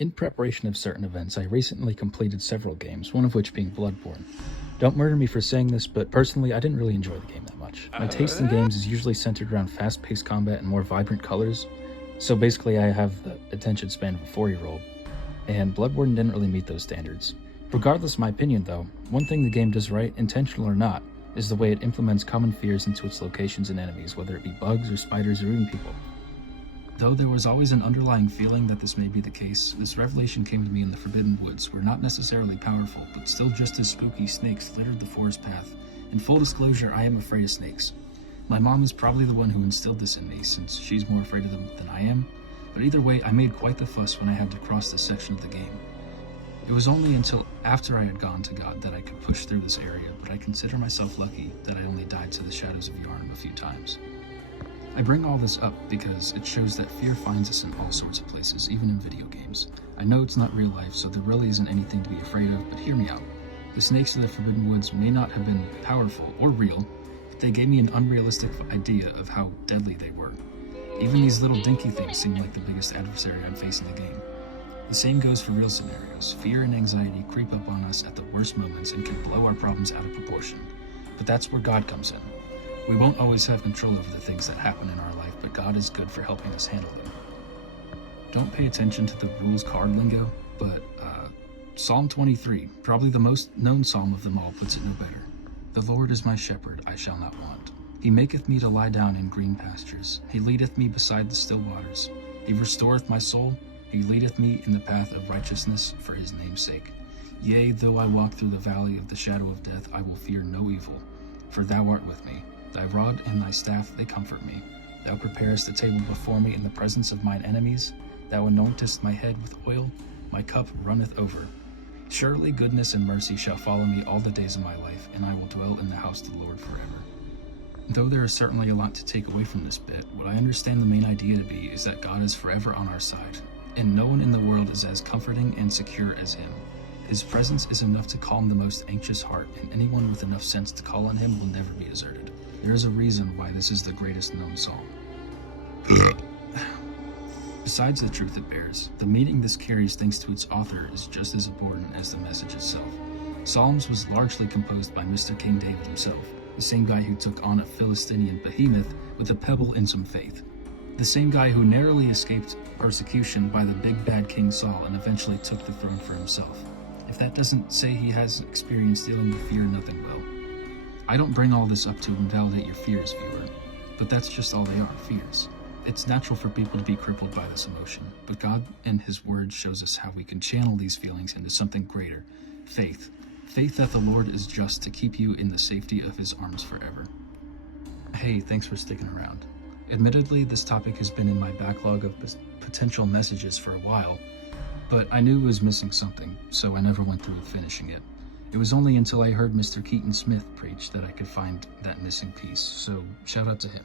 In preparation of certain events, I recently completed several games, one of which being Bloodborne. Don't murder me for saying this, but personally, I didn't really enjoy the game that much. My taste in games is usually centered around fast-paced combat and more vibrant colors, so basically I have the attention span of a 4-year-old, and Bloodborne didn't really meet those standards. Regardless of my opinion though, one thing the game does right, intentional or not, is the way it implements common fears into its locations and enemies, whether it be bugs or spiders or even people. Though there was always an underlying feeling that this may be the case, this revelation came to me in the Forbidden Woods, where not necessarily powerful, but still just as spooky snakes littered the forest path. In full disclosure, I am afraid of snakes. My mom is probably the one who instilled this in me, since she's more afraid of them than I am, but either way, I made quite the fuss when I had to cross this section of the game. It was only until after I had gone to God that I could push through this area, but I consider myself lucky that I only died to the shadows of Yarn a few times. I bring all this up because it shows that fear finds us in all sorts of places, even in video games. I know it's not real life, so there really isn't anything to be afraid of, but hear me out. The snakes of the Forbidden Woods may not have been powerful or real, but they gave me an unrealistic idea of how deadly they were. Even these little dinky things seem like the biggest adversary I'm facing in the game. The same goes for real scenarios. Fear and anxiety creep up on us at the worst moments and can blow our problems out of proportion. But that's where God comes in. We won't always have control over the things that happen in our life, but God is good for helping us handle them. Don't pay attention to the rules card lingo, but Psalm 23, probably the most known psalm of them all, puts it no better. The Lord is my shepherd, I shall not want. He maketh me to lie down in green pastures. He leadeth me beside the still waters. He restoreth my soul. He leadeth me in the path of righteousness for his name's sake. Yea, though I walk through the valley of the shadow of death, I will fear no evil, for thou art with me. Thy rod and thy staff, they comfort me. Thou preparest a table before me in the presence of mine enemies. Thou anointest my head with oil, my cup runneth over. Surely goodness and mercy shall follow me all the days of my life, and I will dwell in the house of the Lord forever. Though there is certainly a lot to take away from this bit, what I understand the main idea to be is that God is forever on our side, and no one in the world is as comforting and secure as him. His presence is enough to calm the most anxious heart, and anyone with enough sense to call on him will never be deserted. There is a reason why this is the greatest known psalm. Besides the truth it bears, the meaning this carries thanks to its author is just as important as the message itself. Psalms was largely composed by Mr. King David himself, the same guy who took on a Philistinian behemoth with a pebble and some faith. The same guy who narrowly escaped persecution by the big bad King Saul and eventually took the throne for himself. If that doesn't say he has experience dealing with fear, nothing will. I don't bring all this up to invalidate your fears, viewer, but that's just all they are, fears. It's natural for people to be crippled by this emotion, but God and his word shows us how we can channel these feelings into something greater, faith. Faith that the Lord is just to keep you in the safety of his arms forever. Hey, thanks for sticking around. Admittedly, this topic has been in my backlog of potential messages for a while, but I knew it was missing something, so I never went through with finishing it. It was only until I heard Mr. Keaton Smith preach that I could find that missing piece, so shout out to him.